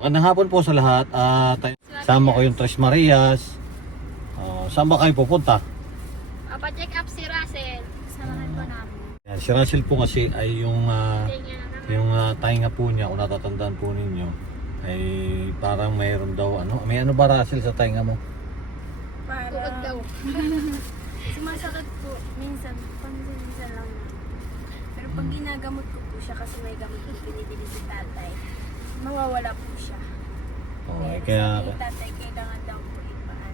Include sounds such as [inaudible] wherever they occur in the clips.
Magandang hapon po sa lahat. At sama ko yung Tres Marias. Ah, saan ba kayo pupunta? Papa-check up si Russell. Samahan po namin. Yan, si Russell po kasi ay yung ah, naman. yung ah, tainga po niya, kung natatandaan po ninyo, ay parang mayroon daw ano. May ano ba Russell sa tainga mo? Tukod daw. [laughs] Sumasakit po minsan, paminsan lang. Pero pag ginagamot ko po siya kasi may gamot po binibili si tatay, mawawala po siya. Okay, Kaya kaya sabi ni tatay, kailangan daw po ipaan.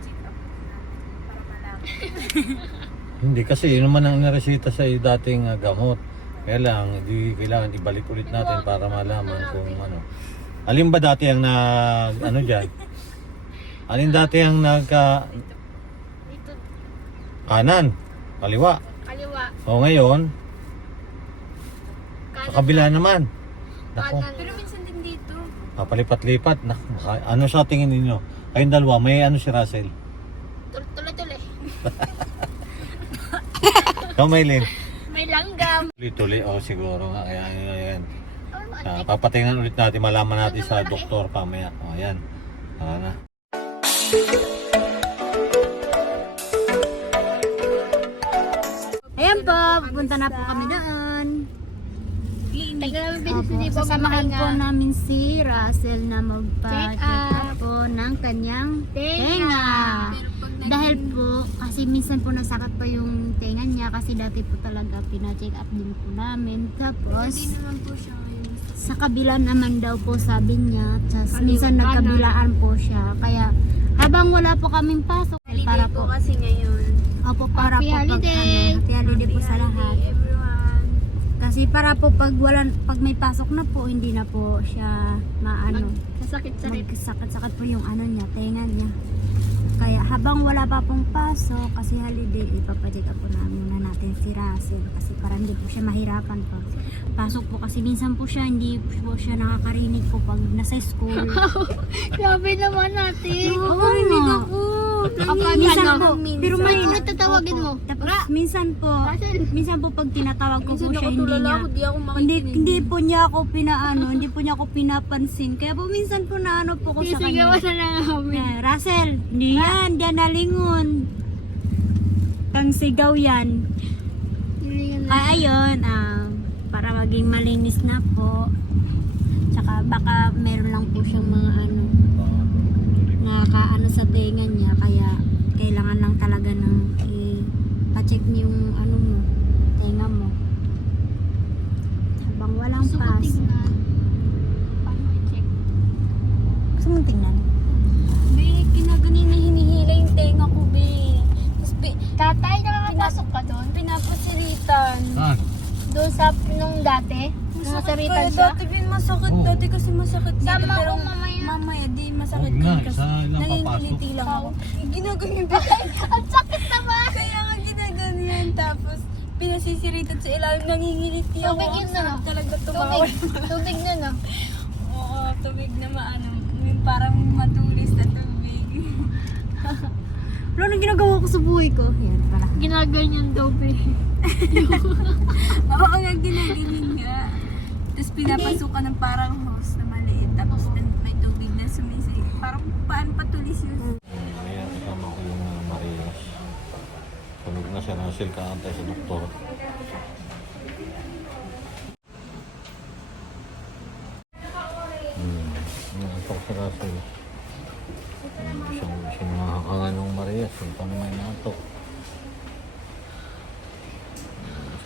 Check up po natin para malaman. [laughs] hindi kasi yun naman ang naresita sa dating ah, gamot. Kaya lang, hindi kailangan ibalik ulit natin para malaman kung ano. Alin ba dati ang na ano diyan? Alin dati ang nagka Dito, kanan, kaliwa. kaliwa. O ngayon, sa Kanan. kabila naman. Nako, Kanan. Pero papalipat-lipat. Nak, baka- ano sa tingin ninyo? Kayong dalawa, may ano si Russell? Tul- Tuloy-tuloy. [laughs] Ikaw, Maylin? May langgam. Tuloy-tuloy, o siguro nga. Kaya, ayan, ayan. Oh, Ah, papatingnan ulit natin, malaman natin sa doktor pamaya. O, ayan. Tara na. Ayan po, pupunta na po kami doon. Tagal Opo, hindi po sasamahan po namin si Russell na Check magpa-check up. po ng kanyang Tenga. pag Dahil po, kasi minsan po nasakit pa yung tenga niya kasi dati po talaga pina-check up din po namin. Tapos, hindi naman po siya ngayon. sa kabila naman daw po sabi niya. Tapos Kaliwa- minsan nagkabilaan po siya. Kaya habang wala po kaming pasok, para po po, kasi ngayon. opo, para Happy po pag holiday. ano, happy holiday po sa lahat. everyone. Kasi para po pag wala, pag may pasok na po, hindi na po siya maano. Sasakit-sakit. Magkasakit-sakit po yung ano niya, tenga niya. Kaya habang wala pa pong pasok, kasi holiday, ipapacheck po namin muna natin si Russell. Kasi para hindi po siya mahirapan pa. Pasok po kasi minsan po siya, hindi po siya nakakarinig po pag nasa school. [laughs] Grabe naman natin. Nakakarinig ako. Kapag minsan ano, po, pero may Ano tatawagin mo? Tapos minsan po, minsan po pag tinatawag ko po siya, ako hindi niya, ako, di ako hindi, makikinig. hindi po niya ako pinaano, hindi po niya ako pinapansin. Kaya po minsan po naano po ko sa kanya. Sisigawan na namin. Eh, Russell, hindi yan, diyan nalingon. Kang sigaw yan. Ay, ayun, ah, para maging malinis na po. Tsaka baka meron lang po siyang mga ano, nakakaano sa tenga niya. Kaya kailangan lang talaga ng i-pacheck niyo yung ano mo, tenga mo. Habang walang Gusto ko pas. tingnan. Paano i-check? Gusto mong tingnan? Be, kinaganina hinihila yung tenga ko, be. Tapos, be, Tatay, nakakapasok ka doon? pinapasilitan. Ah, Doon sa nung dati? Nung nasaritan kaya siya? dati bin masakit. Oo. Dati kasi masakit dito. Sama pero ko mamaya. mamaya di masakit Huwag kasi isa lang nangingiliti papasok. lang ako. Ginaganyan ba? [laughs] Ang sakit naman! Kaya nga ginaganyan. Tapos pinasisiritan sa ilalim. Nangingiliti ako. Tubig yun Ang na, sarap talaga tumawal. Tubig. Tubig na no? [laughs] Oo, tubig na maano. Yung Parang ginagawa ko sa buhay ko? Yan pala. Ginaganyan daw, be. [laughs] Oo nga, ginaganyan nga. Tapos pinapasukan ng parang hose na maliit. Tapos may tubig na sumisig. Parang paan patulis yun. ayan, kasama ko yung uh, Marias. Sunog na si Russell kaantay sa doktor. Hmm, naantok si Russell. Hmm,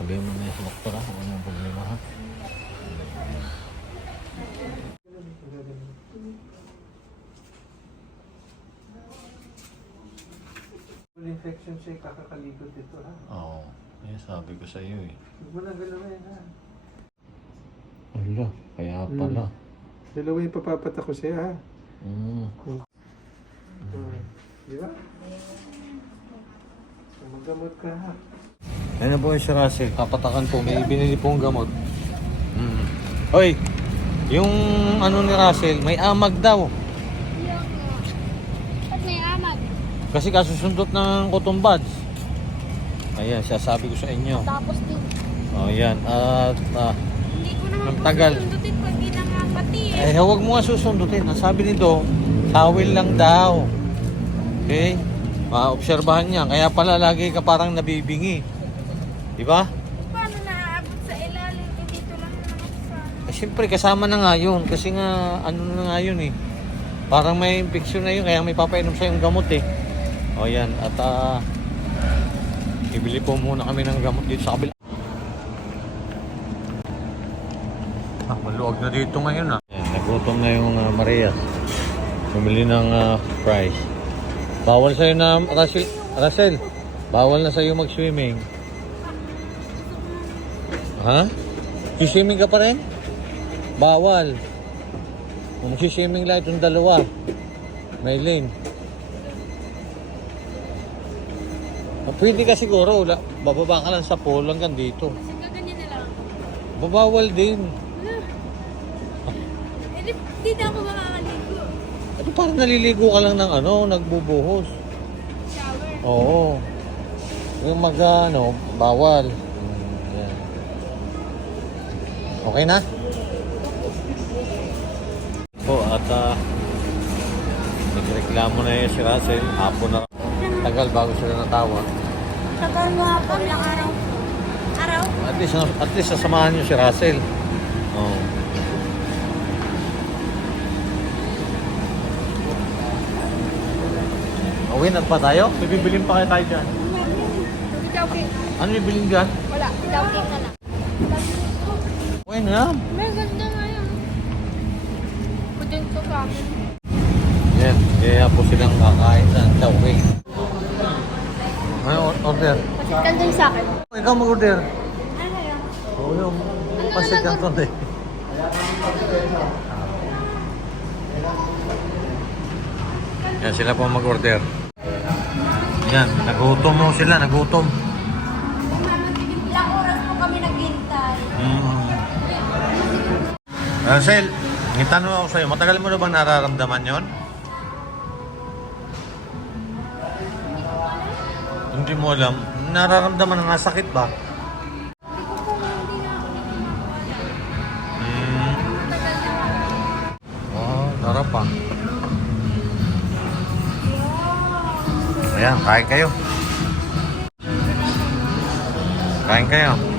Sabihin mo na sa doktor ha, kung anong problema ha. Infection siya, kakakalikot ito ha. Oo, yan sabi ko sa iyo eh. Huwag mo na galawin ha. Ala, kaya pala. Dalawa yung papapata ko siya ha. Mm. Hmm. Di ba? So, Maggamot ka ha. Ano po yung si Russell? Kapatakan po, may binili pong gamot. Mm. Hoy, yung ano ni Russell, may amag daw. Ba't may amag? Kasi kasusundot ng cotton buds. Ayan, sasabi ko sa inyo. Tapos din. Oh, yan. At, ah, Hindi ko naman Ang tagal. susundutin pag ginangapati eh. Eh, huwag mo nga susundutin. Ang sabi nito, towel lang daw. Okay? Maobserbahan niya. Kaya pala lagi ka parang nabibingi. Di ba? Paano naaabot sa ilalim? Eh, dito lang naman sa... Eh, siyempre, kasama na nga yun. Kasi nga, ano na nga yun eh. Parang may infection na yun, kaya may papainom sa yung gamot eh. O yan, at ah, ibili po muna kami ng gamot dito sa kabila. Ah, maluwag na dito ngayon ah. Yan, nagutom na yung ah, Maria. Bumili ng ah, fries. Bawal sa'yo na, Russell, Russell, bawal na sa'yo mag-swimming. Ha? Siswimming ka pa rin? Bawal. Kung siswimming lang itong dalawa. Maylin. Ah, Pwede ka siguro. Wala. Bababa ka lang sa pool hanggang dito. Kasi gaganyan na lang. Babawal din. Eh, di, di na ako makakaligo. Ano parang naliligo ka lang ng ano, nagbubuhos. Shower. Oo. Yung mag ano, bawal. Okay na? Po, at uh, nagreklamo na yun si Russell. Hapon na. Tagal bago sila natawa. Tagal nga po, ilang araw. Araw? At least, at least sasamahan niyo si Russell. Oo. Uwi na pa tayo? May bibilin pa kaya tayo dyan. Ano bibilin dyan? Wala. Ikaw cake na lang. Uwi na yan. May ganda nga yun. Pudin ko sa akin. Yan, kaya po silang kakain sa Chowking. Ano order? Pasikan din sa akin. Oh, ikaw mag-order. Ano yun? Oo, yung pasit ng tonde. Yan, sila po mag-order. Yan, nagutom mo sila, nagutom. Russell, may tanong ako sa'yo, matagal mo na bang nararamdaman yon? Hindi mo alam. Nararamdaman na sakit ba? Hmm. Oh, sarap pa. Ayan, kain kayo. Kain kayo.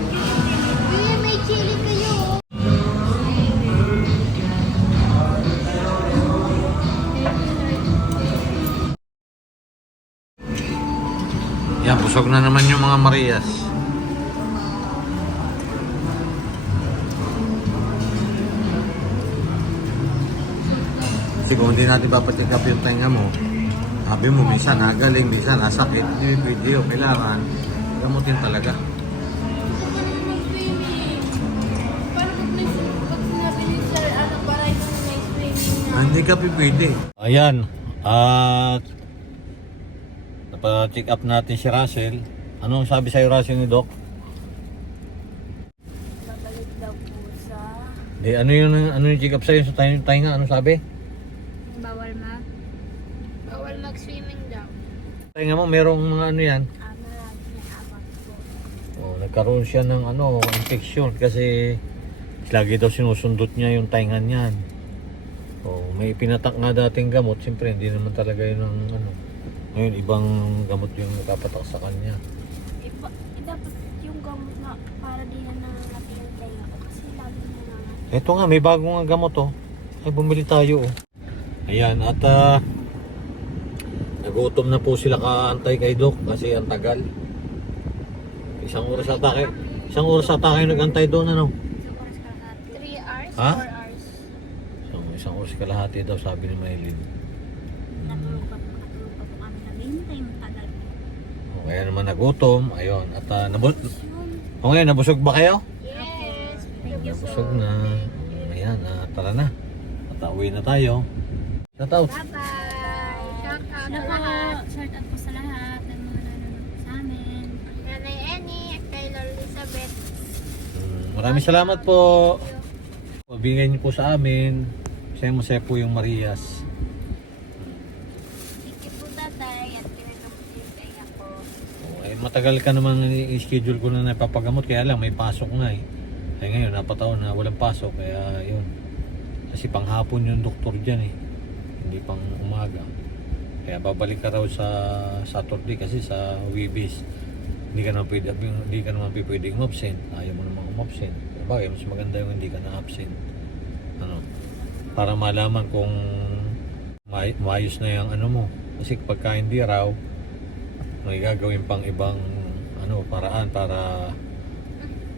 Yan, busog na naman yung mga Marias. Kasi kung hindi natin papacheck up yung tenga mo, sabi mo, minsan nagaling, minsan nasakit, hindi pwede yun. Kailangan, gamutin talaga. Ah, hindi ka pwede. Ayan, at napa-check up natin si Russell. Anong sabi sa'yo Russell ni Doc? Babalik daw po sa... Eh, ano yung, ano yung check up sa'yo sa tayo, tayo nga? Ano sabi? Bawal mag. Bawal mag-swimming daw. Tayo nga mo, merong mga ano yan. Ah, abang po. Oh, nagkaroon siya ng ano, infection kasi lagi daw sinusundot niya yung taingan niyan. Oh, may pinatak nga dating gamot, siyempre hindi naman talaga yun ang ano. Ngayon ibang gamot yung nakapatak sa kanya. Iba, eh, dapat yung gamot na para di na nangangating ang tenga ko kasi lagi na nangangating. Ito nga, may bagong nga gamot oh. Ay, bumili tayo oh. Ayan, at ah, nagutom na po sila kaantay kay Doc kasi ang tagal. Isang oras ata kayo. Isang oras ata kayo nag-antay doon ano. Isang oras kalahati. 3 hours, Ha? 4 hours. So, isang oras kalahati daw sabi ni Maylin. Natulog pa po kami na hintay matagal. Kaya naman nagutom. Ayun. At uh, nabus o ngayon, nabusog ba kayo? Yes. Nabusog na. Ayan, ah, tara na. At uh, uwi na tayo. Shout out. Bye-bye. Shout out sa lahat. shout out po sa lahat ng mga nanonood sa amin. Nanay Annie at kay Lord Elizabeth. Mm, Maraming salamat po. Pabigay niyo po sa amin. Masaya masaya po yung Marias. Thank you po tatay at pinagkamot yung tenga ko. O, eh, matagal ka naman i-schedule ko na napapagamot. Kaya lang, may pasok nga eh. Kaya ngayon, napataon na walang pasok. Kaya yun. Kasi panghapon yung doktor dyan eh. Hindi pang umaga. Kaya babalik ka raw sa Saturday kasi sa Wibis. Hindi ka naman pwede, hindi ka naman pwede umabsent. Ayaw mo namang umabsent. Bagay, mas maganda yung hindi ka na absent. Ano? Para malaman kung may, maayos na yung ano mo. Kasi pagka hindi raw, may gagawin pang ibang ano paraan para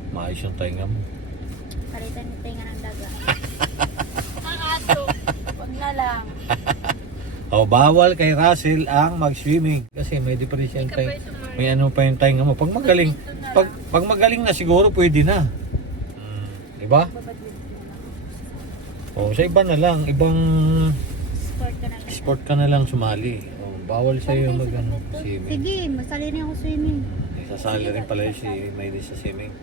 maayos yung tainga mo. Palitan yung tinga ng daga. [laughs] Ang aso. Huwag na lang. O bawal kay Russell ang mag-swimming kasi may tayo. pwede sumali. May ano pa yung tainga mo. Pag magaling, pag, pag magaling na siguro pwede na. Mm, di ba? O sa iba na lang, ibang Sport ka na lang. sport ka na lang sumali. Bawal sa iyo mag ano, swimming. Sige, masali na ako swimming. Isasali rin pala si Mayri sa swimming.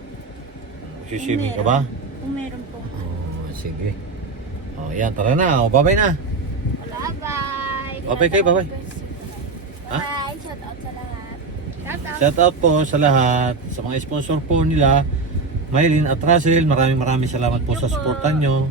Swimming ka ba? Kung meron po. Oh, sige. Oh, yan, tara na. O, bye-bye na. Bye-bye! Bye-bye kayo, bye-bye. Ha? Bye! Shout out sa lahat. Shout out! Shout out po sa lahat, sa mga sponsor po nila, Maylin at Russell, maraming maraming salamat po sa suportan nyo.